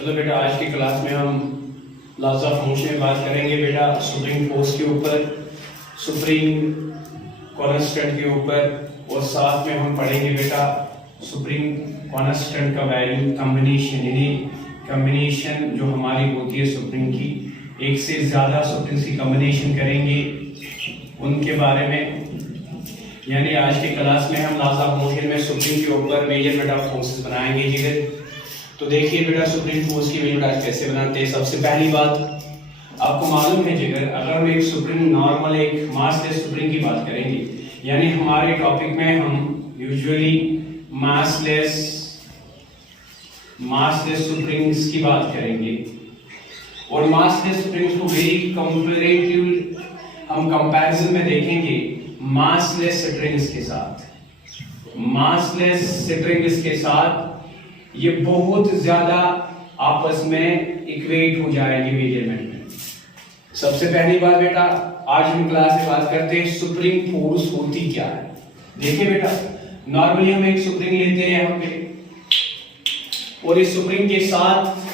चलो बेटा, आज की क्लास में हम लॉज ऑफ मोशन में बात करेंगे बेटा सुप्रीम फोर्स के ऊपर, सुप्रीम कांस्टेंट के ऊपर, और साथ में हम पढ़ेंगे बेटा सुप्रीम कांस्टेंट का वैल्यू कॉम्बिनेशन, यानी कॉम्बिनेशन जो हमारी होती है सुप्रीम की, एक से ज्यादा सुप्रीम की कॉम्बिनेशन करेंगे उनके बारे में। यानी आज की क्लास में हम लॉज ऑफ मोशन में सुप्रीम के ऊपर मेजरमेंट ऑफ फोर्सेस बनाएंगे जिगर। तो देखिए बेटा सुप्रीम फोर्स की मेजरमेंट कैसे बनाते हैं। सबसे पहली बात आपको मालूम है जिगर, अगर हम एक सुप्रीम नॉर्मल एक मासलेस सुप्रीम की बात करेंगे, यानी हमारे टॉपिक में हम यूजुअली मासलेस सुप्रीम्स की बात करेंगे, और मासलेस सुप्रीम्स को वेरी कंपैरेटिव हम कंपैरिजन में देखेंगे मासलेस स्ट्रिंग्स के साथ। मासलेस स्ट्रिंग्स के साथ ये बहुत ज्यादा आपस में इक्वेट हो जाएगी मेजरमेंट में। सबसे पहली बात बेटा, आज हम क्लास में बात करते हैं सुप्रीम फोर्स होती क्या है। देखिए बेटा, नॉर्मली हम एक सुप्रीम लेते हैं यहाँ पे, और इस सुप्रीम के साथ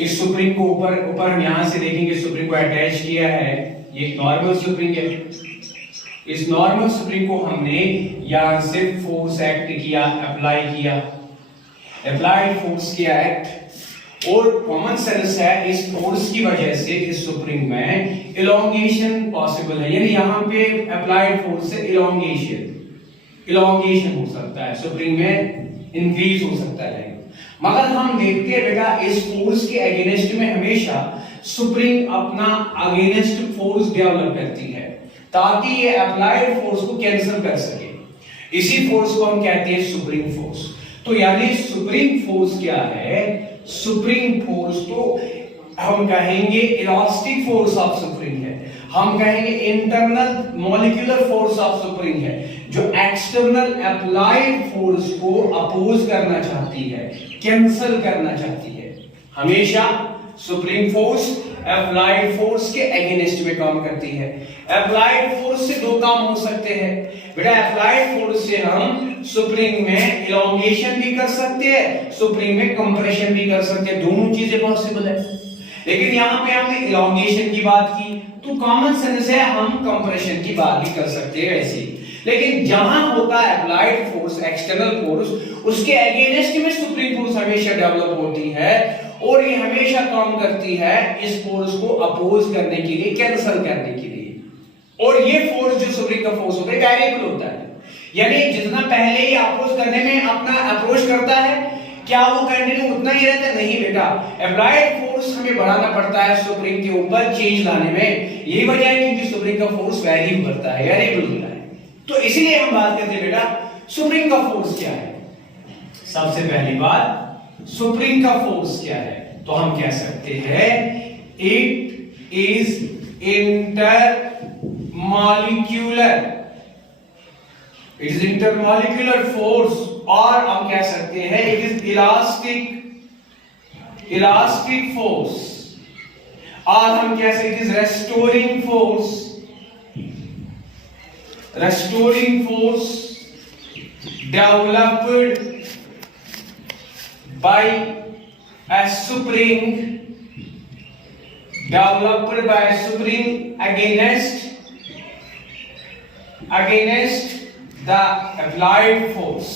इस सुप्रीम को ऊपर हम यहां से देखेंगे सुप्रीम को अटैच किया है। ये नॉर्मल सुप्रीम है। इस नॉर्मल सुप्रीम को हमने यहां से फोर्स एक्ट किया, अप्लाइड फोर्स किया एक्ट, और कॉमन सेंस है इस फोर्स की वजह से इस सुप्रीम में इलोंगेशन पॉसिबल है, यानी यहां पे अप्लाइड फोर्स से इलोंगेशन हो सकता है, सुप्रीम में इंक्रीज हो सकता है। मगर हम देखते हैं बेटा इस फोर्स के अगेंस्ट में हमेशा सुप्रीम अपना अगेंस्ट फोर्स डेवलप करती है ताकि ये अप्लाइड फोर्स को कैंसिल कर सके। इसी फोर्स को हम कहते हैं सुप्रीम फोर्स। तो यानी सुप्रीम फोर्स क्या है? सुप्रीम फोर्स तो हम कहेंगे इलास्टिक फोर्स ऑफ सुप्रीम है, हम कहेंगे internal molecular force of supreme है, जो एक्सटर्नल अप्लाइड फोर्स को अपोज करना चाहती है, कैंसिल करना चाहती है। हमेशा सुप्रीम फोर्स अप्लाइड फोर्स के अगेंस्ट में काम करती है। अप्लाइड फोर्स से दो काम हो सकते हैं बेटा। अप्लाइड फोर्स से हम सुप्रीम में इलोंगेशन भी कर सकते हैं, सुप्रीम में कंप्रेशन भी कर सकते हैं, दोनों चीजें पॉसिबल है। लेकिन यहाँ पे हमने इलोंगेशन की बात की, तो कॉमन सेंस है हम कंप्रेशन की बात भी कर सकते हैं ऐसे ही। लेकिन जहां होता है अप्लाइड फोर्स, एक्सटर्नल फोर्स, उसके अगेंस्ट में सुप्रीम फोर्स हमेशा डेवलप होती है, और ये हमेशा काम करती है इस फोर्स को अपोज करने के लिए, कैंसिल करने के लिए। और ये फोर्स जो सुप्रीम का फोर्स होता है वेरिएबल होता है, यानी जितना पहले ही अपोज करने में अपना अप्रोच करता है, क्या वो कंटिन्यू उतना ही रहता है? नहीं बेटा, अप्लाइड फोर्स हमें बढ़ाना पड़ता है सुप्रीम के ऊपर चेंज लाने में। यही वजह है क्योंकि सुप्रीम का फोर्स वेरी करता है, वेरिएबल होता है। तो इसीलिए हम बात करते हैं बेटा सुप्रीम का फोर्स क्या है। सबसे पहली बात सुप्रीम का फोर्स क्या है, तो हम कह सकते हैं इट इज इंटरमॉलिक्यूलर फोर्स, और हम कह सकते हैं इट इज इलास्टिक फोर्स, और हम कह सकते हैं it is restoring force developed by a spring against the applied force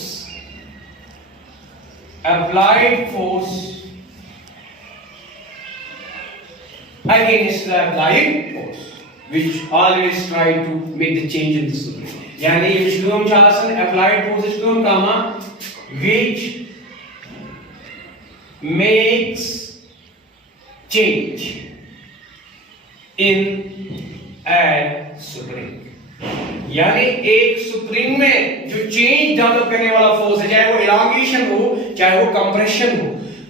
against the applied force which always try to make the change in the supreme. Yani Vishnuam Chasan applied force Vishnuam Kama which makes change in a supreme. यानी एक supreme में जो change develop करने वाला force है, चाहे वो elongation हो चाहे वो कंप्रेशन हो,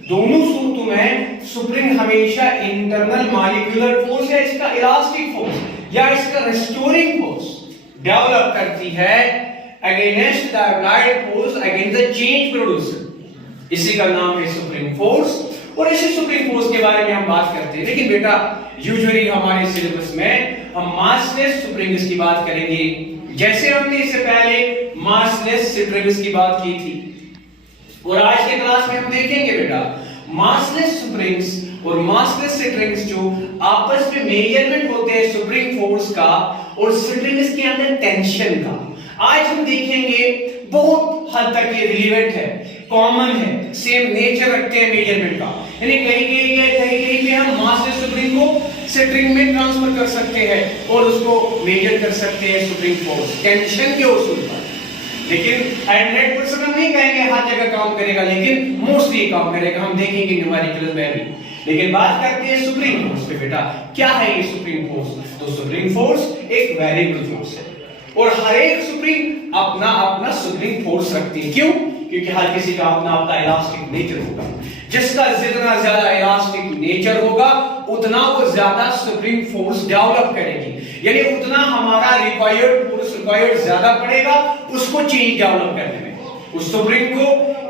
दोनों सूत्रों में सुप्रीम हमेशा इंटरनल मॉलिक्यूलर फोर्स या इसका इलास्टिक फोर्स या इसका रेस्टोरिंग फोर्स डेवलप करती है against the applied force, against the change producer. इसी का नाम है सुप्रीम फोर्स, और इसी सुप्रीम फोर्स के बारे में हम बात करते हैं। लेकिन बेटा यूजुअली हमारे सिलेबस में हम मासलेस सुप्रीम्स की बात करेंगे, जैसे हमने इससे पहले मासलेस सुप्रीम्स की बात की थी। और आज के क्लास में हम देखेंगे बेटा मासलेस स्प्रिंग्स और मासलेस स्ट्रिंग्स जो आपस में मेजरमेंट होते हैं स्प्रिंग फोर्स का और स्ट्रिंग्स के अंदर टेंशन का। आज हम देखेंगे बहुत हद तक ये रिलेवेंट है, कॉमन है, सेम नेचर रखते हैं मेजरमेंट का। यानी कहीं पे हम मासलेस स्प्रिंग को स्ट्रिंग में ट्रांसफर कर सकते हैं और उसको मेजर कर सकते हैं स्प्रिंग फोर्स टेंशन के उसूल पर। लेकिन 100% हम नहीं कहेंगे हर जगह काम करेगा, लेकिन मोस्टली काम करेगा, हम देखेंगे न्यूमेरिकल्स में भी। लेकिन बात करते हैं स्प्रिंग फोर्स पे बेटा, क्या है ये स्प्रिंग फोर्स? तो स्प्रिंग फोर्स एक वेरिएबल फोर्स है और हर एक स्प्रिंग अपना अपना स्प्रिंग फोर्स रखती है। क्यों? क्योंकि हर किसी का अपना अपना इलास्टिक नेचर होगा। जिसका जितना ज्यादा इलास्टिक नेचर होगा उतना वो ज्यादा स्प्रिंग फोर्स डेवलप करेगी, यानी उतना हमारा रिक्वायर्ड फोर्स रिक्वायर्ड ज्यादा पड़ेगा उसको चेंज डेवलप करने में, उस स्प्रिंग को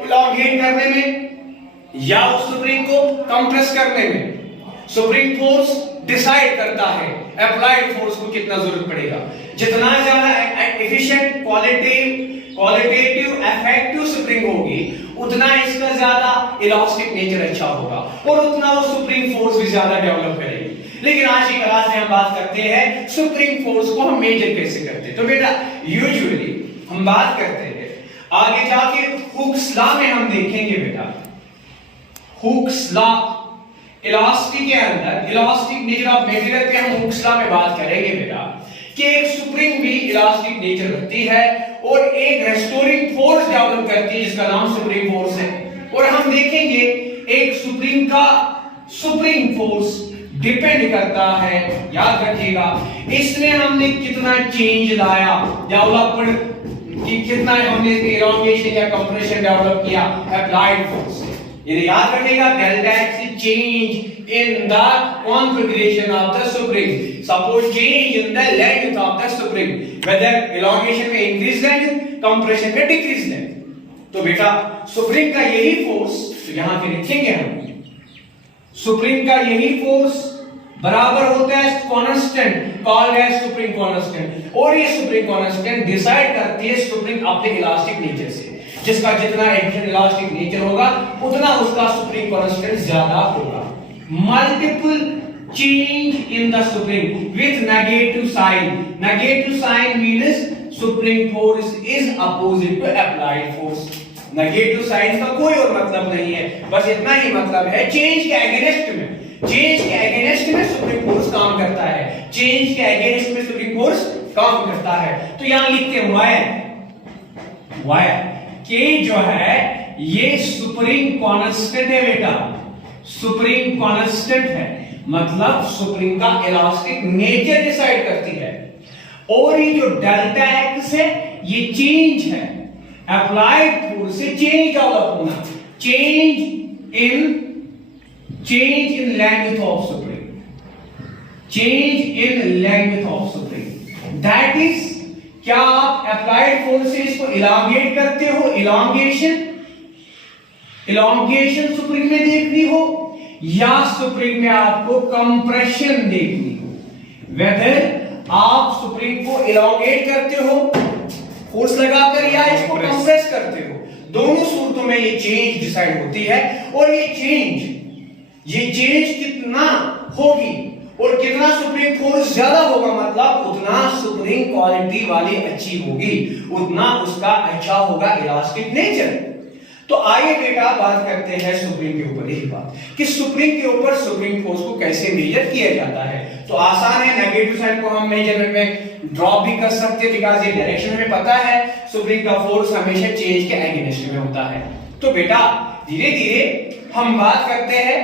इलांगेट करने में या उस स्प्रिंग को कंप्रेस करने में। स्प्रिंग फोर्स डिसाइड करता है अप्लाइड फोर्स को कितना जरूरत पड़ेगा। जितना ज्यादा एफिशिएंट क्वालिटेटिव इफेक्टिव स्प्रिंग होगी उतना इसका ज्यादा इलास्टिक नेचर अच्छा होगा और उतना वो स्प्रिंग फोर्स भी ज्यादा डेवलप करेगी। लेकिन आज की क्लास में हम बात करते हैं स्प्रिंग फोर्स को हम मेजर कैसे करते हैं। तो बेटा यूजुअली हम बात करते हैं आगे जाके हुक्स लॉ में हम देखेंगे बेटा, हुक्स लॉ इलास्टिक के अंदर इलास्टिक नेचर ऑफ मटेरियल पे हम हुक्स लॉ में बात करेंगे बेटा कि एक स्प्रिंग भी इलास्टिक नेचर रखती है और एक रेस्टोरिंग फोर्स डेवलप करती है जिसका नाम स्प्रिंग फोर्स है। और हम देखेंगे एक स्प्रिंग का स्प्रिंग फोर्स डिपेंड करता है, याद रखिएगा, इसमें हमने कितना चेंज लाया, डेवलपमेंट कि कितना हमने इलांगेशन या कंप्रेशन डेवलप किया अप्लाइड फोर्स से। ये याद रखिएगा, delta X is change in the configuration of the spring. Suppose change in the length of the spring, whether elongation में इंक्रीज लेंथ, कंप्रेशन में डिक्रीज लेंथ। तो बेटा स्प्रिंग का यही फोर्स, तो यहां पे लिखेंगे हम, स्प्रिंग का यही फोर्स बराबर होता है constant called as spring constant. और ये स्प्रिंग कांस्टेंट डिसाइड करती है स्प्रिंग अपने इलास्टिक नेचर से। जिसका जितना एडिशन इलास्टिक नेचर होगा उतना उसका स्प्रिंग कांस्टेंट ज्यादा होगा। Multiple change in the spring with negative sign, negative sign means spring force is opposite to applied force. Negative sign का कोई और मतलब नहीं है, बस इतना ही मतलब है चेंज के अगेंस्ट में, चेंज के अगेंस्ट में स्प्रिंग फोर्स काम करता है, चेंज के अगेंस्ट में स्प्रिंग फोर्स काम करता है। तो यहां लिखते हैं वाई के जो है ये स्प्रिंग कांस्टेंट है बेटा, स्प्रिंग कांस्टेंट है, मतलब स्प्रिंग का इलास्टिक नेचर डिसाइड करती है। और ये जो डेल्टा एक्स है ये चेंज है अप्लाइड फोर्स से चेंज डेवलप होना, change in length of spring, change in length of spring. That is, क्या आप अप्लाइड फोर्सेस को इलांगेट करते हो, इलांगेशन स्प्रिंग में देखनी हो या स्प्रिंग में आपको कंप्रेशन देखनी हो। वेदर आप स्प्रिंग को इलांगेट करते हो फोर्स लगाकर या इसको कंप्रेस करते हो, दोनों सूरतों में ये चेंज डिसाइड होती है। और ये चेंज कितना होगी और कितना स्प्रिंग फोर्स ज्यादा होगा, मतलब उतना स्प्रिंग क्वालिटी वाली अच्छी होगी, उतना उसका अच्छा होगा इलास्टिक नेचर। तो आइए बेटा बात करते हैं स्प्रिंग के ऊपर, यही बात कि स्प्रिंग के ऊपर स्प्रिंग फोर्स को कैसे मेजर किया जाता है। तो आसान है, नेगेटिव साइन को हम मेजरमेंट में ड्रॉप भी कर सकते हैं बिकॉज़ ये डायरेक्शन हमें पता है, स्प्रिंग का फोर्स हमेशा चेंज के अगेंस्ट में होता है। तो बेटा धीरे धीरे हम बात करते हैं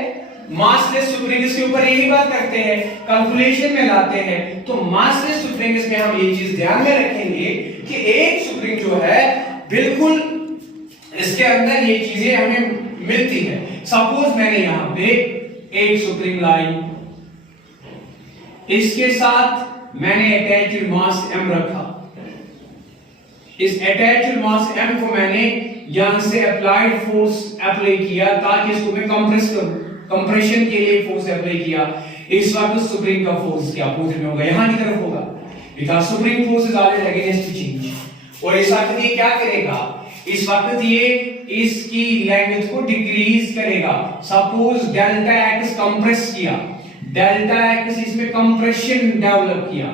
मासलेस स्प्रिंग्स के ऊपर, यही बात करते हैं, कैलकुलेशन में लाते हैं। तो मासलेस स्प्रिंग्स में हम ये चीज ध्यान में रखेंगे कि एक स्प्रिंग जो है बिल्कुल इसके अंदर ये चीजें हमें मिलती है। सपोज मैंने यहां पे एक स्प्रिंग लाई, इसके साथ मैंने अटैच्ड मास m रखा, इस अटैच्ड मास m को मैंने यहां से अप्लाइड फोर्स अप्लाई किया ताकि इसको मैं कंप्रेस करूं, कंप्रेशन के लिए फोर्स अप्लाई किया। इस वक्त स्प्रिंग का फोर्स क्या अपोजिट में होगा, यहां की तरफ होगा, because spring force is always against change. और इस वक्त ये क्या करेगा, इस वक्त ये इसकी लेंथ को डिक्रीज करेगा। सपोज डेल्टा एक्स कंप्रेस किया, डेल्टा एक्स इसमें कंप्रेशन डेवलप किया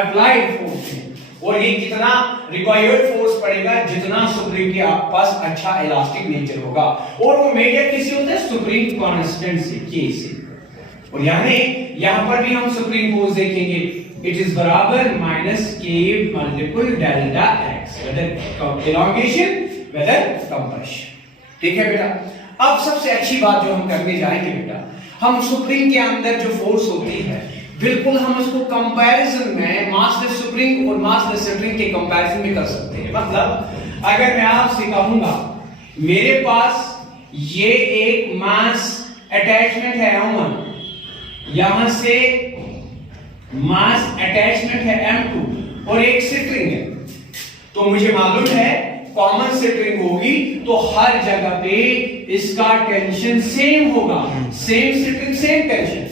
अप्लाइड फोर्स में, और ये कितना रिक्वायर्ड फोर्स पड़ेगा, जितना सुप्रीम के पास अच्छा इलास्टिक नेचर होगा, और वो मेजर किससे होता है, सुप्रीम कांस्टेंट से, के से। और यानी यहां पर भी हम सुप्रीम फोर्स देखेंगे, इट इज बराबर माइनस के multiple delta X, whether elongation whether compression. ठीक है बेटा। अब सबसे अच्छी बात जो हम करने जाएंगे बेटा, हम सुप्रीम के अंदर जो फोर्स होती है बिल्कुल हम उसको कंपैरिजन में मासलेस सुप्रीम और मासलेस स्प्रिंग के कंपैरिजन में कर सकते हैं। मतलब अगर मैं आपसे कहूंगा मेरे पास ये एक मास अटैचमेंट है M1, यहां से मास अटैचमेंट है M2 और एक स्प्रिंग है, तो मुझे मालूम है कॉमन स्प्रिंग होगी तो हर जगह पे इसका टेंशन सेम होगा, सेम स्प्रिंग सेम टेंशन।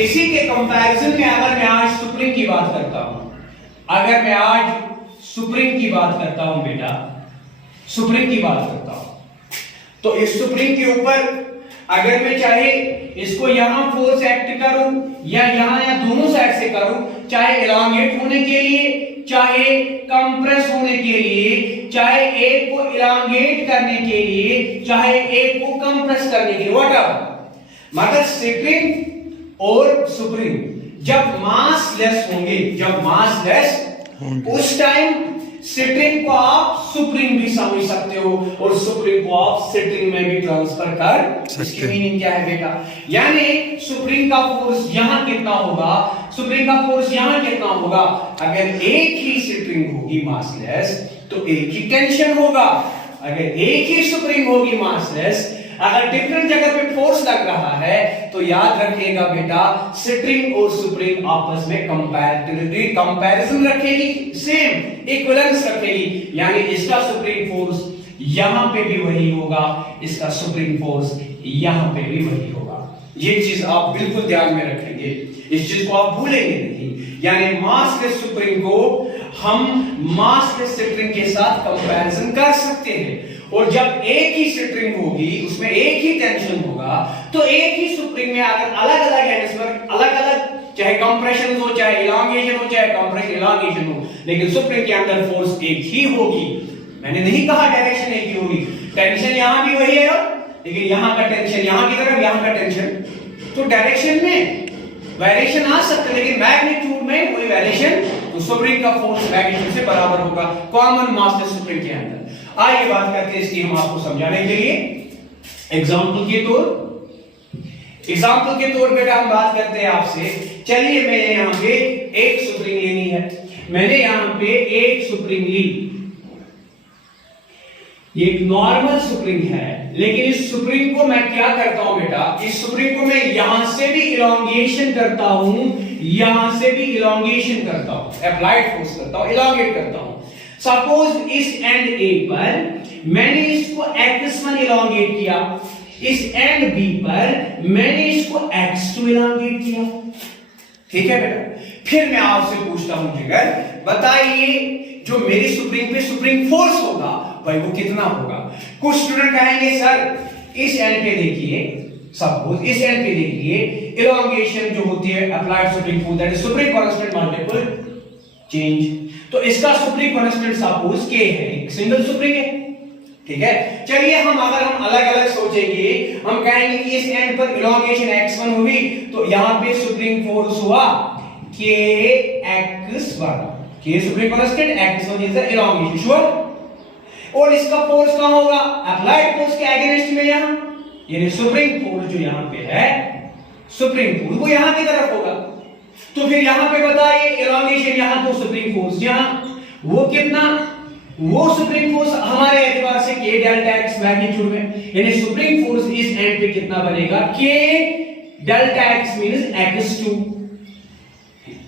इसी के कंपैरिजन में अगर मैं आज सुप्रीम की बात करता हूं, अगर मैं आज सुप्रीम की बात करता हूं बेटा, सुप्रीम की बात करता हूं, तो इस सुप्रीम के ऊपर अगर मैं चाहे इसको यहां फोर्स एक्ट करूं या यहां या दोनों साइड से करूं, चाहे इलांगेट होने के लिए, चाहे कंप्रेस होने के लिए, चाहे एक को इलांगेट करने के लिए, चाहे एक को कंप्रेस करने के लिए, व्हाटएवर, मगर स्प्रिंग और सुप्रीम जब मास लेस होंगे, जब मास लेस उस टाइम स्प्रिंग को आप सुप्रीम भी समझ सकते हो और सुप्रीम को आप स्प्रिंग में भी ट्रांसफर कर। इसकी मीनिंग क्या है बेटा, यानी सुप्रीम का फोर्स यहां कितना होगा, सुप्रीम का फोर्स यहां कितना होगा, अगर एक ही स्प्रिंग होगी मासलेस तो एक ही टेंशन होगा, अगर एक ही सुप्रीम होगी मासलेस, अगर डिफरेंट जगह पे फोर्स लग रहा है तो याद रखिएगा बेटा स्प्रिंग और सुप्रीम आपस में कंपैरेटिवली कंपैरिजन रखेगी, सेम इक्विवेलेंस रखेगी, यानी इसका सुप्रीम फोर्स यहां पे भी वही होगा, इसका सुप्रीम फोर्स यहां पे भी वही होगा। ये चीज आप बिल्कुल ध्यान में रखेंगे, इस चीज को आप भूलेंगे नहीं, यानी मास के सुप्रीम को हम मास के स्प्रिंग के साथ कंपैरिजन कर सकते हैं, और जब एक ही स्प्रिंग होगी उसमें एक ही टेंशन होगा, तो एक ही स्प्रिंग में अगर अलग अलग एंगल्स पर अलग अलग चाहे कंप्रेशन हो, चाहे इलांगेशन हो, चाहे कंप्रेशन इलांगेशन हो, लेकिन स्प्रिंग के अंदर फोर्स एक ही होगी। मैंने नहीं कहा डायरेक्शन एक ही होगी, टेंशन यहां भी वही है, लेकिन यहां का टेंशन यहां की तरफ, यहां का टेंशन, तो डायरेक्शन में वेरिएशन आ सकता है, लेकिन मैग्नीट्यूड में कोई वेरिएशन, तो स्प्रिंग का फोर्स मैग्नीट्यूड से बराबर होगा कॉमन मास के स्प्रिंग के अंदर। आइए बात करते हैं इसकी हम आपको समझाने के लिए एग्जांपल के तौर बेटा हम बात करते हैं आपसे। चलिए मैंने यहां पे एक स्प्रिंग लेनी है, मैंने यहां पे एक स्प्रिंग ली, ये एक नॉर्मल स्प्रिंग है, लेकिन इस स्प्रिंग को मैं क्या करता हूं बेटा, इस स्प्रिंग को मैं यहां से भी इलॉन्गेशन करता हूं, यहां से भी इलॉन्गेशन करता हूं, अप्लाइड फोर्स करता हूं, इलॉन्गेट करता हूं। सपोज इस एंड ए पर मैंने इसको x1 इलॉन्गेट किया, इस एंड बी पर मैंने इसको x2 इलॉन्गेट किया। ठीक है बेटा, फिर मैं आपसे पूछता हूं जिगर, बताइए जो मेरी स्प्रिंग पे स्प्रिंग फोर्स होगा भाई वो कितना होगा। कुछ स्टूडेंट कहेंगे सर इस एंड पे देखिए, सपोज इस एंड पे देखिए इलॉन्गेशन जो होती है applied spring force, that is spring constant multiple change, तो इसका स्प्रिंग कांस्टेंट सपोज k है, एक सिंगल स्प्रिंग है। ठीक है, चलिए हम अगर हम अलग अलग सोचेंगे, हम कहेंगे कि इस एंड पर इलॉन्गेशन x1 हुई तो यहां पे स्प्रिंग फोर्स हुआ kx1, k spring constant, x1 is the elongation, sure. और इसका फोर्स कहां होगा, अप्लाइड फोर्स के अगेंस्ट में यहां, यानी स्प्रिंग फोर्स जो यहां पे है, स्प्रिंग फोर्स वो यहां की तरफ होगा। तो फिर यहां पे बताइए इलॉन्गेशन यहां तो स्प्रिंग फोर्स यहां, वो कितना, वो स्प्रिंग फोर्स हमारे एतबार से k डेल्टा x मैग्नीट्यूड में, यानी स्प्रिंग फोर्स इस एंड पे कितना बनेगा, k delta x means x2।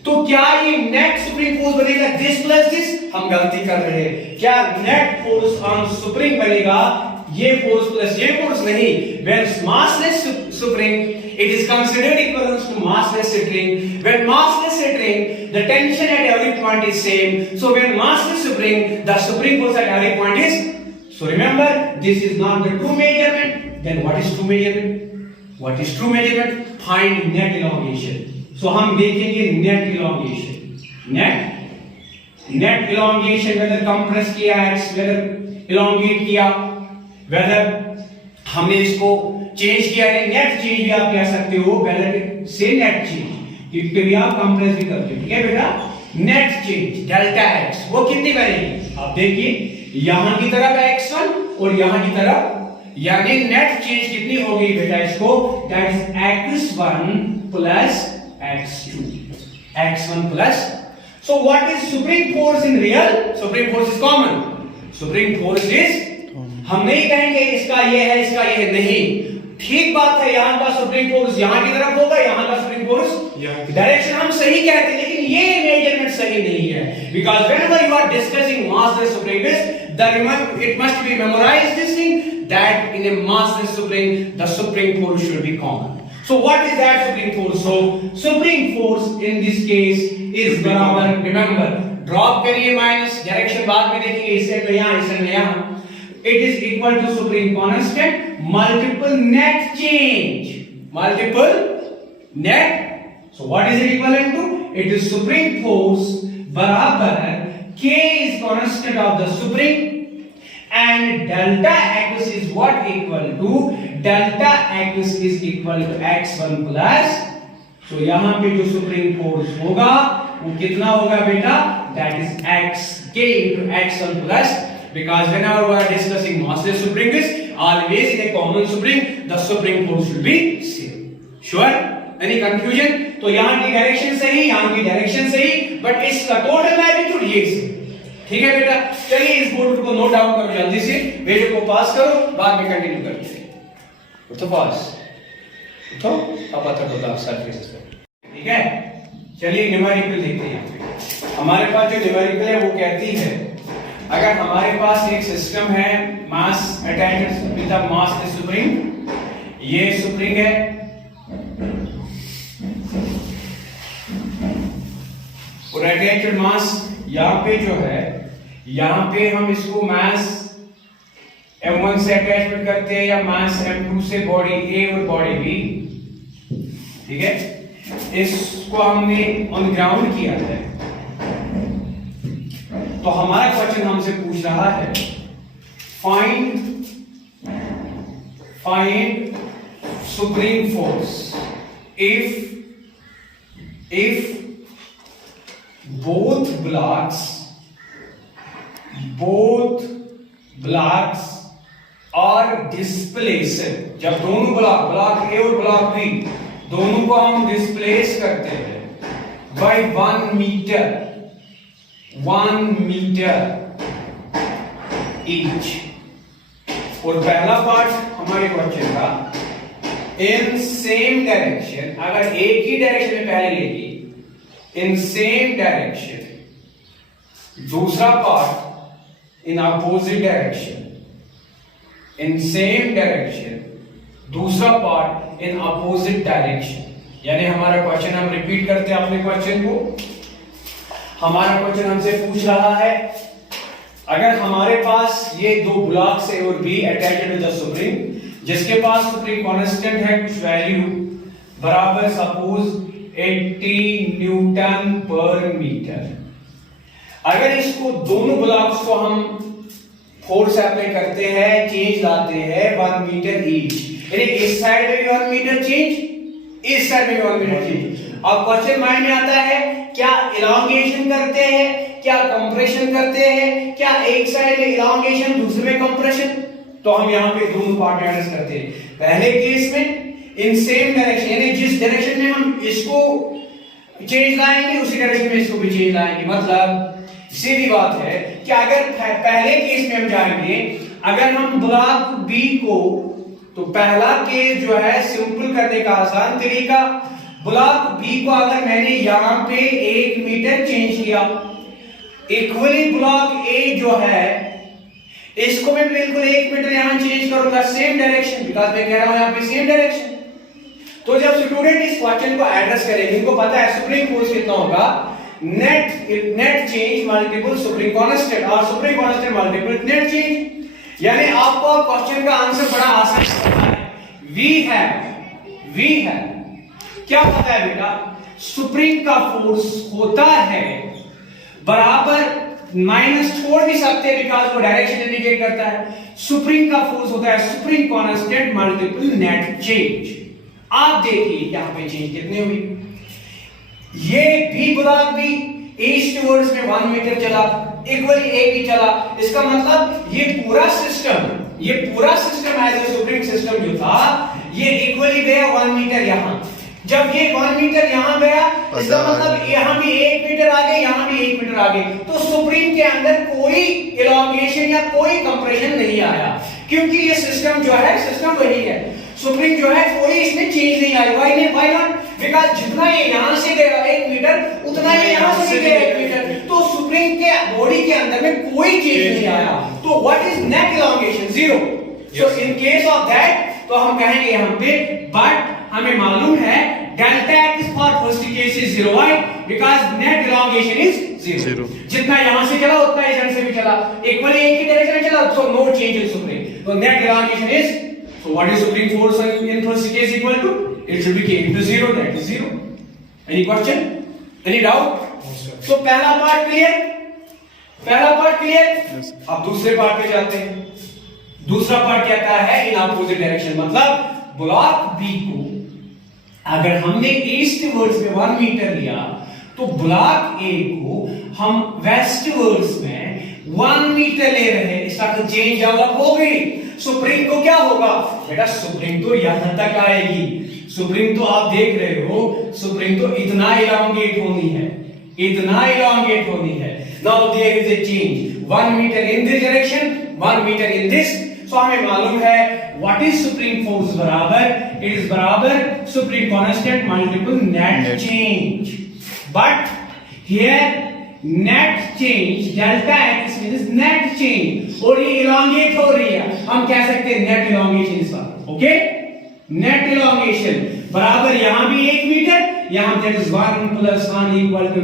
तो क्या ये नेट स्प्रिंग फोर्स बनेगा दिस प्लस दिस, हम गलती कर रहे हैं, क्या नेट फोर्स ऑन स्प्रिंग बनेगा ये फोर्स प्लस ये फोर्स, नहीं, when massless spring it is considered equivalent to massless spring, when massless spring the tension at every point is same, so when massless spring the spring force at every point is So remember, this is not the true measurement. Then what is true measurement? What is true measurement? Find net elongation. So हम देखेंगे net elongation. Net elongation, whether compress किया है, whether elongate किया, whether हमने इसको change किया है. Net change भी आप कह सकते हो, whether से नेट चेंज क्योंकि आप कंप्रेस भी करते हो. ठीक है बेटा. नेट चेंज डेल्टा एक्स वो कितनी बनेगी? आप देखिए यहां की तरफ x1 और यहां की तरफ, यानी नेट चेंज कितनी होगी बेटा इसको? That is x1 plus x2. x1 plus. So what is supreme force in real? Supreme force is common. Supreme force is, हम नहीं कहेंगे इसका ये है इसका ये है, नहीं. ठीक बात है, यहां का सुप्रीम फोर्स यहां की तरफ होगा, यहां का सुप्रीम फोर्स डायरेक्शन हम सही कहते हैं, लेकिन ये मेजरमेंट सही नहीं है. Because whenever you are discussing massless supreme, it must be memorized this thing that in a massless supreme the supreme force should be common. So what is that supreme force? So supreme force in this case is बराबर, remember drop करिए minus, direction बाद में देखेंगे, इससे में यहां इससे में यहां. It is equal to supreme constant multiple net change. Multiple net. So what is it equivalent to? It is supreme force बराबर K is constant of the supreme and delta x is what equal to? Delta x is equal to x1 plus. So यहाँ पे जो supreme force होगा वो कितना होगा बेटा? That is xk into x1 plus. Because whenever we are discussing massless supremes, always in a common supreme, the supreme force should be same. Sure? Any confusion? तो यहाँ की डायरेक्शन सही, यहाँ की डायरेक्शन सही, बट इसका टोटल मैग्नीट्यूड ये सही. ठीक है बेटा. चलिए इस बोर्ड को नोट डाउन करो जल्दी से, वीडियो को पास करो, बाद में कंटिन्यू करते हैं. उठो पास, उठो अब आता होता सरफेस पे. ठीक है. चलिए न्यूमेरिकल देखते हैं. यहाँ पे हमारे पास जो न्यूमेरिकल है वो कहती है, अगर हमारे पास एक सिस्टम है mass attached with the mass supreme, ये सुप्रीम है, और अटैच्ड मास यहां पे जो है, यहां पे हम इसको मास m1 से अटैचमेंट करते हैं या मास m2 से बॉडी A और बॉडी B. ठीक है. इसको हमने ऑन ग्राउंड किया है. तो हमारा क्वेश्चन हमसे पूछ रहा है find supreme force if both blocks are displaced. जब दोनों ब्लॉक A और ब्लॉक B दोनों को हम डिस्प्लेस करते हैं by 1 मीटर each. और पहला पार्ट हमारे क्वेश्चन का इन सेम डायरेक्शन, अगर एक ही डायरेक्शन में पहले लेगी इन सेम डायरेक्शन, दूसरा part in opposite direction, in same direction, दूसरा पार्ट इन अपोजिट डायरेक्शन. यानी हमारा क्वेश्चन, हम रिपीट करते हैं अपने क्वेश्चन को. हमारा क्वेश्चन हमसे पूछ रहा है, अगर हमारे पास ये दो ब्लॉक्स A और B attached with the supreme, जिसके पास सुप्रीम कांस्टेंट है कुछ वैल्यू बराबर सपोज 80 न्यूटन पर मीटर. अगर इसको दोनों ब्लॉक्स को हम फोर्स अप्लाई करते हैं, चेंज लाते हैं 1 मीटर ईच, यानी इस साइड में भी 1 मीटर चेंज, इस साइड में भी 1 मीटर चेंज. अब क्वेश्चन माइंड में आता है, क्या इलांगेशन करते हैं, क्या कंप्रेशन करते हैं, क्या एक साइड में इलांगेशन दूसरे में कंप्रेशन? तो हम यहाँ पे दोनों पार्ट एडजस्ट करते हैं. पहले केस में इन सेम डायरेक्शन, यानी जिस डायरेक्शन में हम इसको चेंज लाएंगे उसी डायरेक्शन में इसको भी चेंज लाएंगे. मतलब सीधी बात है कि अगर पहले केस में हम जाएंगे, अगर हम ब्लॉक बी को, तो पहला केस जो है सिंपल करने का आसान तरीका, ब्लॉक बी को अगर मैंने यहां पे 1 मीटर चेंज किया, इक्वली ब्लॉक ए जो है इसको मैं बिल्कुल 1 मीटर यहां चेंज करूंगा, सेम डायरेक्शन, बिकॉज़ मैं कह रहा हूं यहां पे सेम डायरेक्शन. तो जब स्टूडेंट इस क्वेश्चन को एड्रेस करेंगे, इनको पता है सुप्रीम फोर्स कितना होगा, net change multiple supreme constant और supreme constant multiple net change. यानी आपको क्वेश्चन का आंसर बड़ा आसान पता है। वी है क्या पता है बेटा, स्प्रिंग का फोर्स होता है बराबर, माइनस छोड़ भी सकते हैं बिकॉज वो डायरेक्शन इंडिकेट करता है। स्प्रिंग का फोर्स होता है spring constant multiple net change. आप देखिए यहां पे चेंज कितनी हुई, ये भी बुलाक भी ईस्ट टुवर्ड्स में 1 मीटर चला, इक्वली ए भी चला। इसका मतलब ये पूरा system as a spring system जो था ये इक्वली गया 1 मीटर यहां। जब ये 1 मीटर यहां गया, इसका मतलब यहां भी 1 मीटर आगे, यहां भी 1 मीटर आगे, तो स्प्रिंग के अंदर कोई इलॉन्गेशन या कोई कंप्रेशन नहीं आया, क्योंकि ये सिस्टम जो है सिस्टम वही है। स्प्रिंग जो है कोई इसमें चेंज नहीं आई। Why not? बिकॉज़ जितना ये यहां से गया 1 मीटर उतना ये यहां से गया 1 मीटर, तो स्प्रिंग के बॉडी के अंदर में कोई चेंज नहीं आया। तो what is net elongation? 0। So in case of that तो हम कहेंगे यहां पे, बट हमें मालूम है delta x for first case is 0। Why? Because net elongation is 0। जितना यहां से चला उतना इधर से भी चला, इक्वली एक ही डायरेक्शन में चला, so no change in spring. तो net elongation is, so what is spring force in first case equal to? It should be k into 0, that is 0. Any question? Any doubt? So पहला part clear? yes, अब दूसरे part पे जाते हैं। दूसरा part कहता है इन अपोजिट डायरेक्शन, मतलब ब्लॉक बी को अगर हमने ईस्ट वर्ड्स में 1 मीटर लिया तो ब्लॉक ए को हम वेस्ट वर्ड्स में 1 मीटर ले रहे हैं। इसका तो चेंज डेवलप हो गई। स्प्रिंग को क्या होगा बेटा, स्प्रिंग तो यहां तक आएगी। स्प्रिंग तो आप देख रहे हो, स्प्रिंग तो इतना इलांगेट होनी है। Now there is a change, 1 metre in this direction, 1 metre in this. So हमें मालूम है व्हाट इज स्प्रिंग फोर्स बराबर, इट इज बराबर spring constant multiple net change. But here net change delta X means net change, और ये elongate हो रही है, हम कह सकते हैं नेट इलांगेशन इसका। ओके, नेट इलांगेशन बराबर यहां भी 1 मीटर, यहां that is 1 + 1 equal to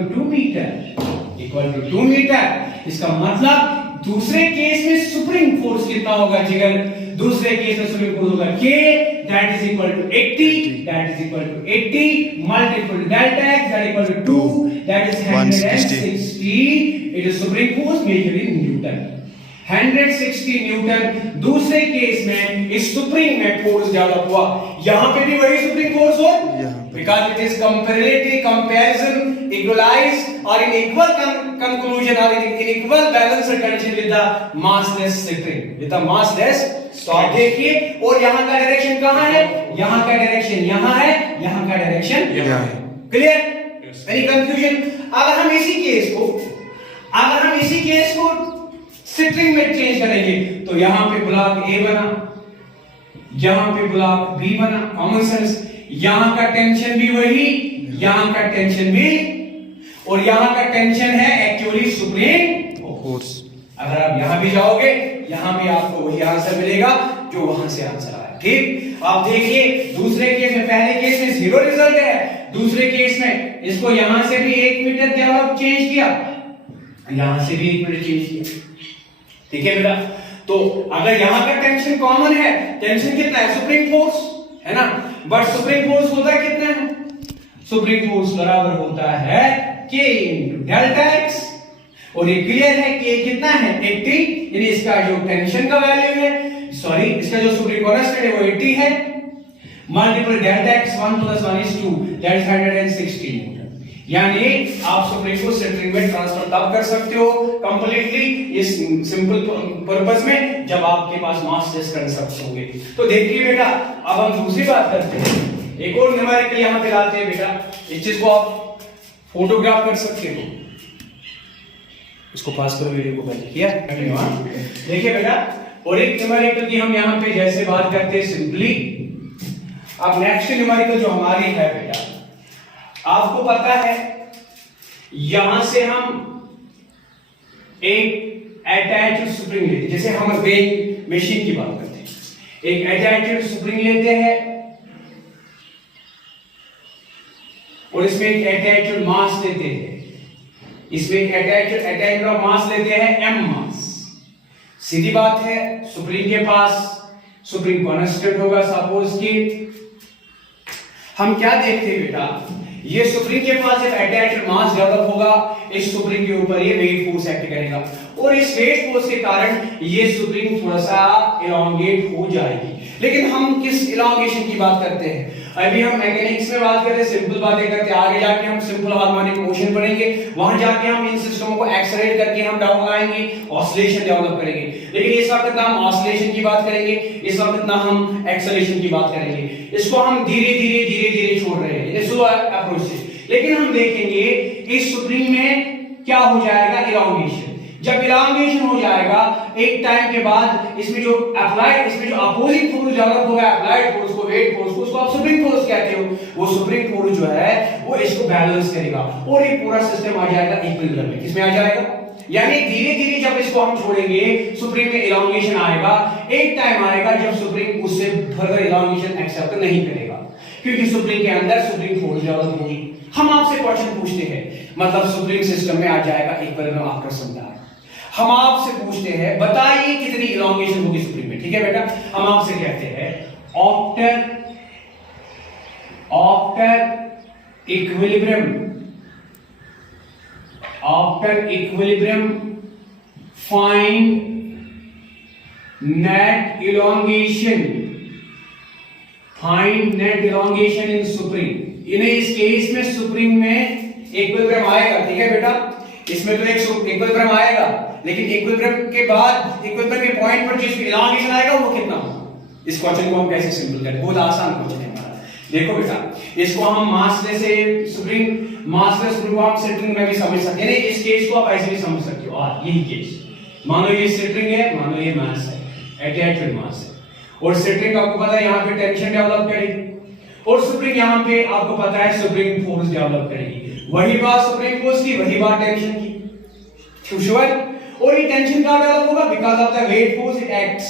2 metre. इसका मतलब दूसरे केस में स्प्रिंग फोर्स कितना होगा जिगर? दूसरे केस में स्प्रिंग फोर्स होगा k, that is equal to 80 multiple delta x, that equal to 2, that is 160. It is spring force measured in Newton, 160 Newton. दूसरे केस में इस स्प्रिंग में फोर्स डेवलप हुआ, यहां पे भी वही स्प्रिंग फोर्स हो, because it is comparative comparison, equalized or in equal conclusion or in equal balance condition with the massless spring, with the massless। तो आप देखिए, और यहाँ का डायरेक्शन कहाँ है? यहाँ का डायरेक्शन यहाँ है, यहाँ का डायरेक्शन यहाँ है। क्लियर? Any confusion? अगर हम इसी केस को स्प्रिंग में चेंज करेंगे तो यहाँ पे ब्लॉक ए बना, यहाँ पे ब्लॉक बी बना, कॉमन सेंस। यहाँ का टेंशन भी वही, यहाँ का टेंशन भी, और यहाँ का टेंशन है एक्चुअली स्प्रिंग फोर्स। अगर आप यहां भी जाओगे, यहां भी आपको वही आंसर मिलेगा जो वहां से आंसर आया। ठीक, आप देखिए दूसरे केस में, पहले केस में 0 रिजल्ट है, दूसरे केस में इसको यहां से भी 1 मीटर डेवलप चेंज किया, यहां से भी 1 मीटर चेंज किया। ठीक है बेटा, तो अगर यहां का टेंशन कॉमन है, टेंशन कितना है? स्प्रिंग फोर्स है ना, बट स्प्रिंग फोर्स होता है कितना है? स्प्रिंग फोर्स बराबर होता है k × डेल्टा x, और ये क्लियर है कि ये कितना है 80, यानी इसका जो टेंशन का वैल्यू है, सॉरी इसका जो स्प्रिंग कांस्टेंट है वो 80 है, multiple delta x 1 + 1 is 2, that is 160 Newton. यानी आप स्प्रिंग को स्प्रिंग में ट्रांसफर तब कर सकते हो कंप्लीटली इस सिंपल पर्पस में जब आपके पास मास लेस कंसेप्ट्स होंगे। तो देखिए बेटा, अब हम दूसरी बात करते हैं, एक और न्यूमेरिकल यहां पे लाते हैं बेटा। इस चीज को आप फोटोग्राफ कर सकते हो, इसको पास करो वीडियो को पहले किया। देखिए बेटा, और एक न्यूमेरिकल की हम यहां पे जैसे बात करते हैं सिंपली। अब नेक्स्ट न्यूमेरिकल जो हमारी है बेटा, आपको पता है यहां से हम एक अटैच्ड स्प्रिंग लेते हैं, जैसे हम वेइंग मशीन की बात करते हैं, एक अटैच्ड स्प्रिंग लेते हैं और इसमें एक अटैच्ड मास लेते हैं, इसमें एक अटैच्ड मास लेते हैं m मास। सीधी बात है, सुप्रीम के पास सुप्रीम कांस्टेंट होगा। सपोज कि हम क्या देखते हैं बेटा, ये सुप्रीम के पास जब अटैच्ड मास डेवलप होगा, इस सुप्रीम के ऊपर ये वेट फोर्स एक्ट करेगा और इस वेट फोर्स के कारण ये सुप्रीम थोड़ा सा इलोंगेट हो जाएगी। लेकिन हम किस इलोंगेशन की बात करते हैं? अभी हम मैकेनिक्स में बात करते हैं, सिंपल बातें करते हैं। आगे जाके हम सिंपल हार्मोनिक मोशन पढ़ेंगे, वहां जाके हम इन सिस्टमों को एक्सेलरेट करके हम डाउन लाएंगे, ऑसिलेशन डेवलप करेंगे। लेकिन इस वक्त ना हम ऑसिलेशन की बात करेंगे, इस वक्त ना हम एक्सेलरेशन की बात करेंगे। इसको हम धीरे धीरे छोड़ रहे हैं स्लो अप्रोच से। लेकिन हम देखेंगे इस सुप्रीम में क्या हो जाएगा, इलोंगेशन। जब इलांगेशन हो जाएगा एक टाइम के बाद, इसमें जो अपोजिट फोर्स डेवलप होगा, अप्लाइड फोर्स को, वेट फोर्स को, उसको आप सुप्रीम फोर्स कहते हो। वो सुप्रीम फोर्स जो है वो इसको बैलेंस करेगा और ये पूरा सिस्टम आ जाएगा इक्विलिब्रियम में। किसमें आ जाएगा? यानी धीरे धीरे जब इसको हम छोड़ेंगे, सुप्रीम में इलांगेशन आएगा। एक टाइम आएगा जब सुप्रीम उससे फर्दर इलांगेशन एक्सेप्ट नहीं करेगा, क्योंकि सुप्रीम के अंदर सुप्रीम फोर्स डेवलप होगी। हम आपसे क्वेश्चन पूछते हैं, मतलब सुप्रीम सिस्टम में आ जाएगा इक्विलिब्रियम आफ्टर सम टाइम। हम आपसे पूछते हैं बताइए कितनी इलोंगेशन होगी सुप्रीम में। ठीक है बेटा, हम आपसे कहते हैं after equilibrium find net elongation इन सुप्रीम। इन्हें इस केस में सुप्रीम में इक्विलिब्रियम आएगा। ठीक है बेटा, इसमें तो एक इक्विलिब्रियम आएगा, लेकिन इक्विलिब्रियम के बाद, इक्विलिब्रियम के पॉइंट पर जिसमें इलांगेशन आएगा वो कितना होगा। इस क्वेश्चन को हम कैसे सिंपल करें? बहुत आसान क्वेश्चन है हमारा। देखो बेटा, इसको हम मासलेस से सुप्रीम, मासलेस सुप्रीम को हम सेंटरिंग में भी समझ सकते हैं। इस केस को आप ऐसे भी समझ सकते हो। और यही केस, मानो ये सेंटरिंग है, मानो ये मास है, अटैच्ड मास है, और सेंटरिंग आपको पता है यहाँ पे टेंशन डेवलप करेगी, और सुप्रीम यहाँ पे आपको पता है सुप्रीम फोर्स डेवलप करेगी। वही बात सुप्रीम फोर्स की, वही बात टेंशन की। श्योर? और ये टेंशन कहां डेवलप होगा? Because of the weight force it acts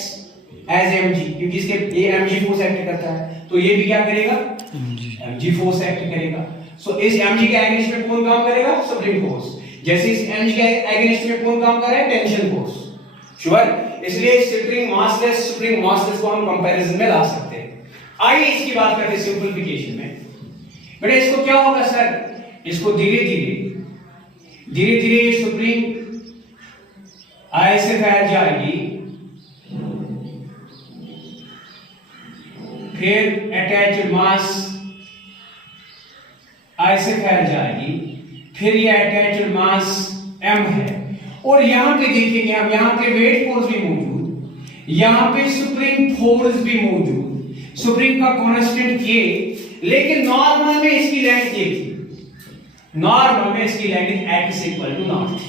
as mg, क्योंकि इसके ये mg फोर्स एक्ट करता है, तो ये भी क्या करेगा? mg फोर्स एक्ट करेगा। सो इस mg के अगेंस्ट में कौन काम करेगा? Supreme force. जैसे इस mg के अगेंस्ट में कौन काम कर रहा है? Tension force. श्योर? इसलिए सुप्रीम मासलेस, सुप्रीम मासलेस को हम कंपैरिजन में ला सकते हैं। आइए इसकी बात करते हैं सिंपलीफिकेशन में। बेटा इसको क्या होगा सर? इसको धीरे धीरे सुप्रीम ऐसे फैल जाएगी, फिर अटैच्ड मास ऐसे फैल जाएगी, फिर ये अटैच्ड मास m है, और यहां पे देखेंगे हम, यहां पे वेट फोर्स भी मौजूद, यहां पे सुप्रीम फोर्स भी मौजूद, सुप्रीम का कांस्टेंट k, लेकिन नॉर्मल में इसकी लेंथ ये थी, नॉर्मल में इसकी लेंथ x = 0 थी।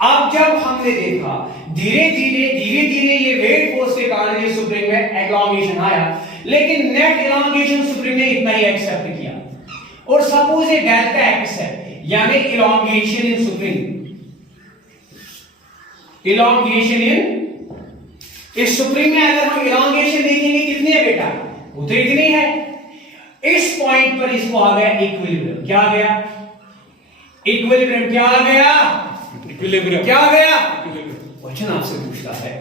अब जब हमने देखा धीरे धीरे ये वेट फोर्स के कारण ये सुप्रीम में इलांगेशन आया, लेकिन नेट इलांगेशन सुप्रीम ने इतना ही एक्सेप्ट किया। और सपोज ये डेल्टा x है, यानी इलांगेशन इन सुप्रीम, इलांगेशन इन इस सुप्रीम में अगर हम इलांगेशन देखेंगे कितनी है बेटा? वो तो इतनी है। इस पॉइंट पर इसको आ गया इक्विलिब्रियम। क्या आ गया? इक्विलिब्रियम। क्या आ गया? इक्विलिब्रियम। क्या आ गया? क्वेश्चन आपसे पूछता है,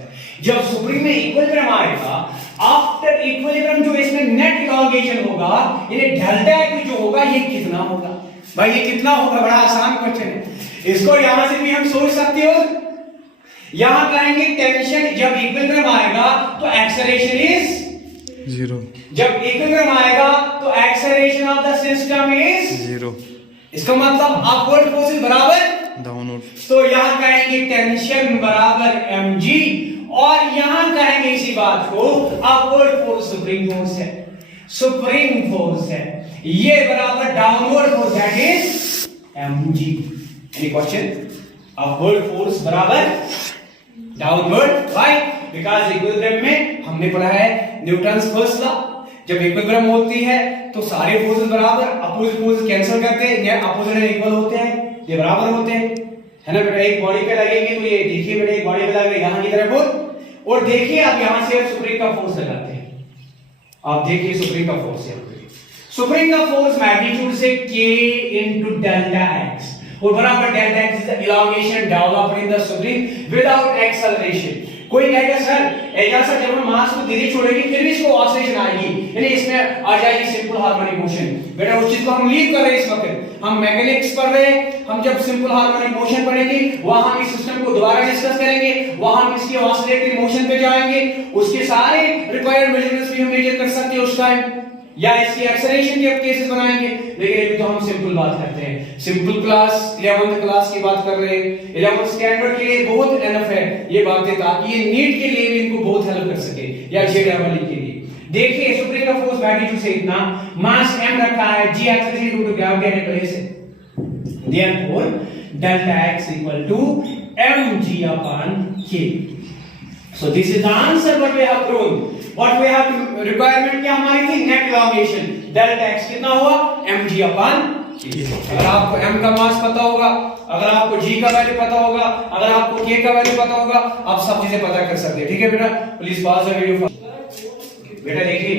जब सुप्रीम में इक्विलिब्रियम आएगा, आफ्टर इक्विलिब्रियम जो इसमें नेट इलांगेशन होगा, ये डेल्टा x जो होगा ये कितना होगा? भाई ये कितना होगा? बड़ा आसान क्वेश्चन है। इसको यहां से भी हम सोच सकते हो। यहां कहेंगे टेंशन, जब इक्विलिब्रियम आएगा तो एक्सेलरेशन इज 0। जब इक्विलिब्रियम आएगा तो acceleration of the system is 0। इसका मतलब अपवर्ड फोर्स बराबर डाउनवर्ड। तो यहां कहेंगे टेंशन बराबर mg, और यहां कहेंगे इसी बात को अपवर्ड फोर्स सुप्रीम फोर्स है, सुप्रीम फोर्स है, ये बराबर downward force that is mg। Any question? Upward force बराबर डाउनवर्ड। व्हाई? बिकॉज़ इक्विलिब्रियम में हमने पढ़ा है न्यूटन्स फर्स्ट लॉ, जब इक्विलिब्रियम होती है तो सारे फोर्सेस बराबर, अपोजिट फोर्सेस कैंसिल करते हैं, अपोजिट एंड इक्वल होते हैं, ये बराबर होते हैं, है ना बेटा? एक बॉडी पे लगेंगे तो ये देखिए बेटा, एक बॉडी पे लग रहा है यहां की तरफ, और देखिए आप यहां से सुप्रीम का फोर्स लगाते हैं, आप देखिए सुप्रीम का फोर्स है, सुप्रीम का फोर्स मैग्नीट्यूड से k × डेल्टा x, और बराबर delta X is the elongation developed in the spring without acceleration. कोई कहेगा सर ऐसा जब हम मास को धीरे छोड़ेंगे फिर भी इसको ऑसिलेशन आएगी, यानी इसमें आ जाएगी सिंपल हार्मोनिक मोशन। बेटा उस चीज को हम लीव कर रहे हैं, इस वक्त हम मैकेनिक्स पढ़ रहे हैं, हम जब सिंपल हार्मोनिक मोशन पढ़ेंगे वहां हम इस सिस्टम को दोबारा डिस्कस करेंगे, वहां हम इसके ऑसिलेटरी मोशन पे जाएंगे, उसके सारे रिक्वायर्ड मेजरमेंट्स भी हम मेजर कर सकते हैं उस टाइम, या इसकी एक्सेलरेशन के केसेस बनाएंगे। लेकिन अभी तो हम सिंपल बात करते हैं, सिंपल क्लास 11th क्लास की बात कर रहे हैं। 11th स्टैंडर्ड के लिए बहुत एनफ है ये बातें, ताकि ये नीट के लिए भी इनको बहुत हेल्प कर सके, या जेडब्ल्यू के लिए। देखिए सुप्रीम का फोर्स मैग्नीट्यूड से इतना, मास m रखा है, g acceleration due to gravity at place है, therefore delta x equal to mg upon k। So this is the answer what we have proven. What we have requirement क्या हमारी थी, net elongation, delta x कितना हुआ mg upon k। अगर आपको m का मास पता होगा, अगर आपको g का वैल्यू पता होगा, अगर आपको k का वैल्यू पता होगा, आप सब चीजें पता कर सकते हैं। ठीक है बेटा, प्लीज पॉज द वीडियो। बेटा देखिए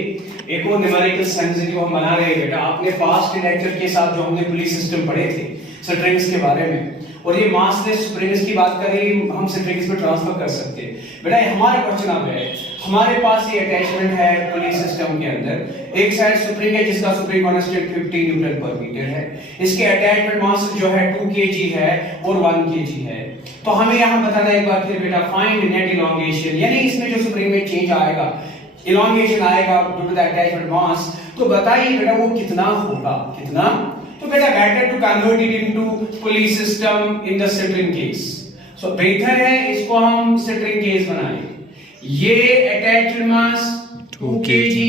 एक और न्यूमेरिकल सेंस जो हम बना रहे हैं बेटा, आपने पास्ट लेक्चर के साथ जो हमने पुलिस सिस्टम पढ़े थे स्ट्रिंग्स के बारे में, और ये मासलेस स्प्रिंग्स की बात करें, हम स्ट्रिंग्स में ट्रांसफर कर सकते हैं। बेटा हमारा क्वेश्चन अब है, हमारे पास ये अटैचमेंट है पुलिस सिस्टम के अंदर, एक साइड स्प्रिंग है जिसका स्प्रिंग कांस्टेंट 50 न्यूटन पर मीटर है, इसके अटैचमेंट मास जो है 2 kg है और 1 kg है। तो हमें यहाँ बताना एक बार फिर बेटा, फाइंड नेट इलांगेशन, यानी इसमें जो स्प्रिंग में चेंज आएगा, इलांगेशन आएगा due to the attachment mass, तो बताइए बेटा वो कितना होगा, कितना। तो बेटा better to convert it into pulleys system in the string case. So बेहतर है इसको हम स्ट्रिंग केस बनाएं। ये अटैच्ड मास 2 kg,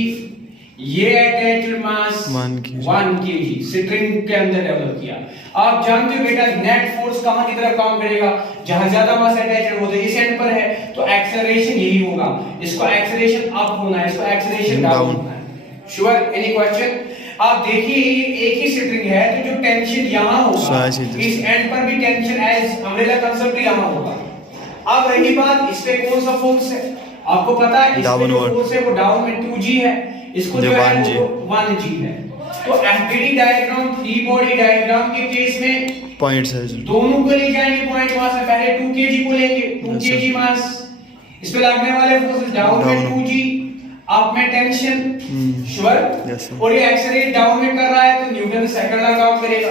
ये अटैच्ड मास 1 kg स्ट्रिंग के अंदर डेवलप किया। आप जानते हो बेटा नेट फोर्स कहां की तरफ काम करेगा, जहां ज्यादा मास अटैच्ड होता है, इस एंड पर है तो एक्सेलरेशन यही होगा, इसको एक्सेलरेशन अप होना है, इसको एक्सेलरेशन डाउन होना है। Sure, any question. आप देखिए ये एक ही स्ट्रिंग है, तो जो टेंशन यहां होगा इस एंड पर भी टेंशन एज अम्ब्रेला कांसेप्ट यहां होगा। अब रही बात इस पे कौन सा फोर्स है, आपको पता है इसमें जो फोर्स है वो डाउन में 2g है, इसको जो है वो 1g है। तो एफबीडी डायग्राम 3 बॉडी डायग्राम के केस में पॉइंट्स है, दोनों को ले जाएंगे पॉइंट मास में, पहले 2 kg को लेंगे, 2 kg मास, इस पे लगने वाले फोर्सेस डाउन में 2g, अप में टेंशन, श्योर। और ये एक्सेलरेट डाउन में कर रहा है तो न्यूटन सेकंड लॉ काम करेगा।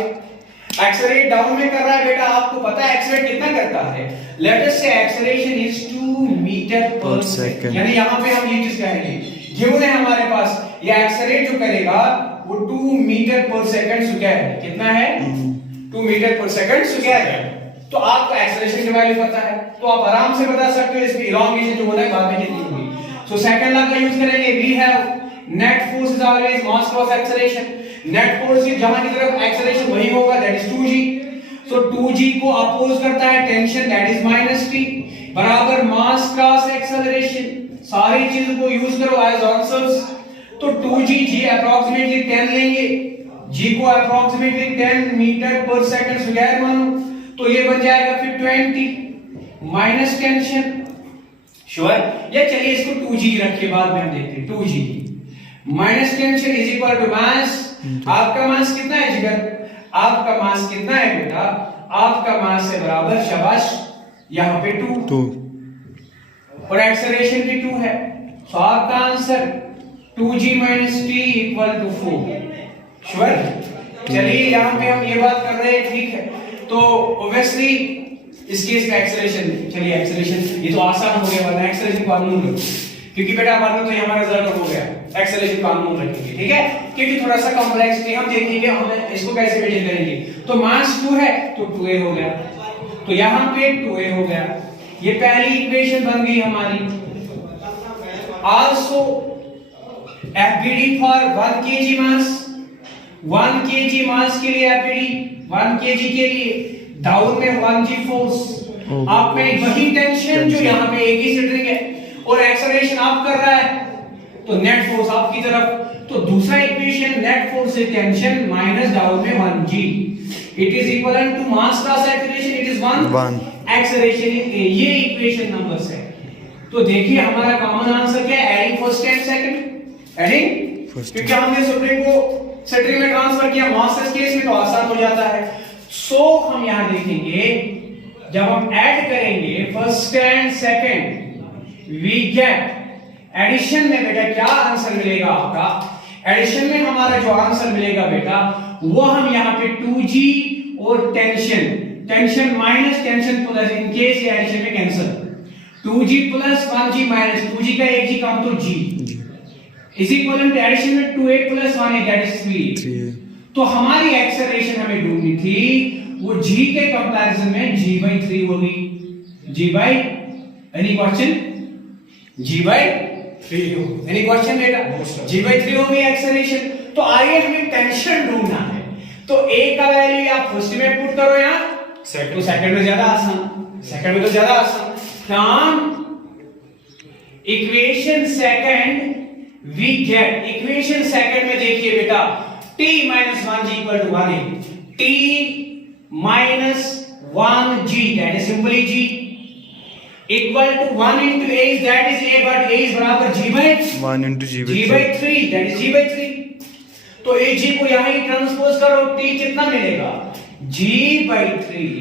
एक्सेलरेट डाउन में कर रहा है बेटा, आपको पता है एक्सेलरेट कितना करता है, लेट अस से एक्सेलरेशन इज 2 मीटर पर सेकंड, यानी यहां पे हम ये चीज कहेंगे, गिवन है हमारे पास ये एक्सेलरेट जो करेगा वो 2 मीटर पर सेकंड स्क्वायर है, कितना है 2 मीटर पर सेकंड स्क्वायर है। तो आपको एक्सेलरेशन की वैल्यू पता है, तो आप आराम से बता सकते हो इसकी इलांगेशन जो होना है बाद में कितनी होगी। सो सेकंड लॉ का यूज करेंगे, we have net force is always mass cross acceleration, net force की जहां की तरफ एक्सेलरेशन वही होगा, that is 2g। So 2g को अपोज करता है टेंशन, दैट इज -t, बराबर मास क्रॉस एक्सेलरेशन, सारी चीज को यूज करो एज आंसर्स। तो 2g, g अप्रोक्सीमेटली 10 लेंगे, g को अप्रोक्सीमेटली 10 मीटर पर सेकंड स्क्वायर मानो, तो ये बन जाएगा फिर 20 माइनस टेंशन, श्योर। या चलिए इसको 2g रखिए, बाद में हम देखते हैं 2g minus tension is equal to mass. आपका मास कितना है जिगर, आपका मास कितना है बेटा, आपका मास है बराबर, शाबाश, यहां पे 2 और एक्सेलरेशन भी 2 है। सो आपका answer 2g minus t equal to 4, sure. चलिए यहां पे हम ये बात कर रहे हैं, ठीक है। तो ऑब्वियसली इस केस का एक्सेलरेशन, चलिए एक्सेलरेशन ये तो आसान हो गया, वरना एक्सेलरेशन को अननोन रखो, क्योंकि बेटा वरना तो ये हमारा रिजल्ट हो गया, एक्सेलरेशन को अननोन रखेंगे, ठीक है, क्योंकि थोड़ा सा कॉम्प्लेक्स है, हम देखेंगे हमें इसको कैसे मेजर करेंगे। तो मास 2 है तो 2a हो गया, तो यहां पे 2a हो गया, ये पहली इक्वेशन बन गई हमारी। Also FBD for 1 kg mass, 1 kg मास के लिए एफबीडी 1 kg के लिए डाउन में 1g फोर्स, आप में वही टेंशन जो यहाँ पे एक ही स्ट्रिंग है, और एक्सेलरेशन आप कर रहा है तो नेट फोर्स आपकी तरफ। तो दूसरा इक्वेशन नेट फोर्स से टेंशन माइनस डाउन में 1g, it is equivalent to mass cross acceleration, it is 1 acceleration in a, ये इक्वेशन नंबर्स है। तो देखिए हमारा कॉमन आंसर क्या है, adding first and second, adding, क्योंकि हमने स्प्रिंग को स्ट्रिंग में ट्रांसफर किया, मास केस में तो आसान हो जाता है। सो हम यहां देखेंगे जब हम ऐड करेंगे first and second we get addition में बेटा क्या आंसर मिलेगा आपका। एडिशन में हमारा जो आंसर मिलेगा बेटा वो हम यहां पे 2g और tension minus tension plus, in case ये एडिशन में cancel 2g plus 1g minus 2g का 1g कम तो g is equal to addition में 2a plus 1a that is 3। तो हमारी एक्सेलरेशन हमें ढूंढनी थी वो g के कंपैरिजन में g/3 होगी। Any question? g/3 any question बेटा? g/3 होगी एक्सेलरेशन। तो आगे हमें टेंशन ढूंढना है, तो a का वैल्यू या फर्स्ट में पुट करो या तो सेकंड में ज्यादा आसान, सेकंड में तो ज्यादा आसान। From equation second we get, equation second में देखिए बेटा t minus 1g equal to 1a, t minus 1g that is simply g equal to 1 into a is that is a, but a is बराबर g/1 into g/3 that is g/3। तो a g को यहां ही transpose करो, t कितना मिलेगा g/3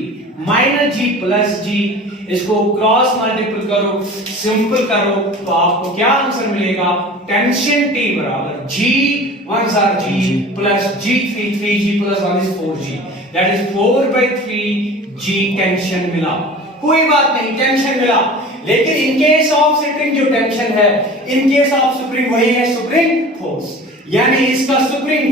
minus g plus g, इसको cross multiple करो, simple करो तो आपको क्या आंसर मिलेगा। टेंशन t बराबर g 1 g plus g 3g plus 1 is 4g that is 4/3g tension मिला। कोई बात नहीं, टेंशन मिला, लेकिन इन केस ऑफ स्प्रिंग जो टेंशन है, इन केस ऑफ स्प्रिंग वही है स्प्रिंग फोर्स, यानी इसका स्प्रिंग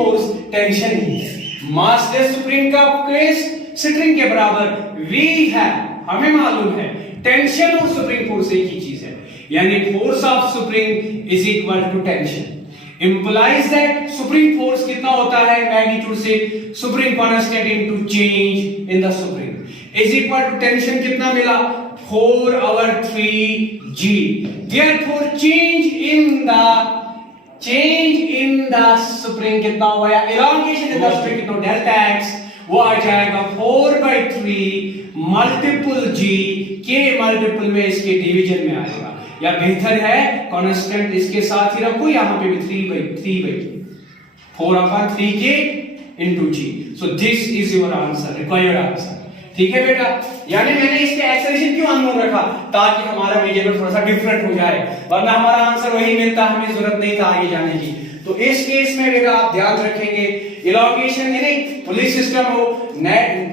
फोर्स टेंशन ही है। मास लेस स्प्रिंग का केस स्प्रिंग के बराबर v है, हमें मालूम है टेंशन और स्प्रिंग फोर्स एक ही चीज है, यानी force of spring is equal to tension. Implies that spring force कितना होता है मैग्नीट्यूड से spring constant into change in the spring is equal to tension कितना मिला 4/3g। Therefore change in the spring कितना हुआ, एलोंगेशन इन द स्प्रिंग कितना, delta x वो आ जाएगा 4/3 मल्टीपल g के मल्टीपल में इसके डिवीजन में आएगा, या बेहतर है कांस्टेंट इसके साथ ही रखो, यहां पे भी 3/3 4/3k into g। So this is your answer, required answer. ठीक है बेटा, यानी मैंने इसके एक्सेलरेशन क्यों अननोन रखा, ताकि हमारा मेजरमेंट थोड़ा सा डिफरेंट हो जाए, वरना हमारा आंसर वही मिलता, हमें जरूरत नहीं था आगे जाने की। तो इस केस में बेटा आप ध्यान रखेंगे इलॉन्गेशन यानी पुलिस सिस्टम हो,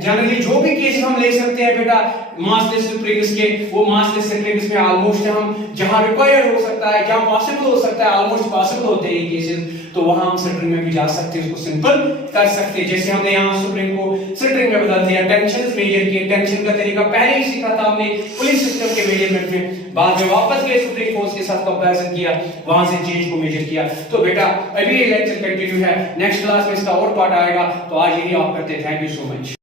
जनरली जो भी केस हम ले सकते हैं बेटा मासलेस स्प्रिंग्स के, वो मासलेस स्प्रिंग्स में ऑलमोस्ट हम जहां रिक्वायर्ड हो सकता है, जहां पॉसिबल हो सकता है, ऑलमोस्ट पॉसिबल होते हैं केसेस, तो वहां हम स्प्रिंग में भी जा सकते हैं, उसको सिंपल कर सकते हैं। जैसे हमने यहां स्प्रिंग को स्प्रिंग में बदल दिया, टेंशन मेजर किए, टेंशन का तरीका पहले ही सीखा था हमने पुलिस सिस्टम के मेजरमेंट में, बाद में वापस गए स्प्रिंग फोर्स के साथ कंपैरिजन किया, वहां से चेंज को मेजर किया। तो बेटा अभी ये लेक्चर कंटिन्यू है, नेक्स्ट क्लास में इसका और पार्ट आएगा, तो आज यही आप करते हैं। Thank you so much.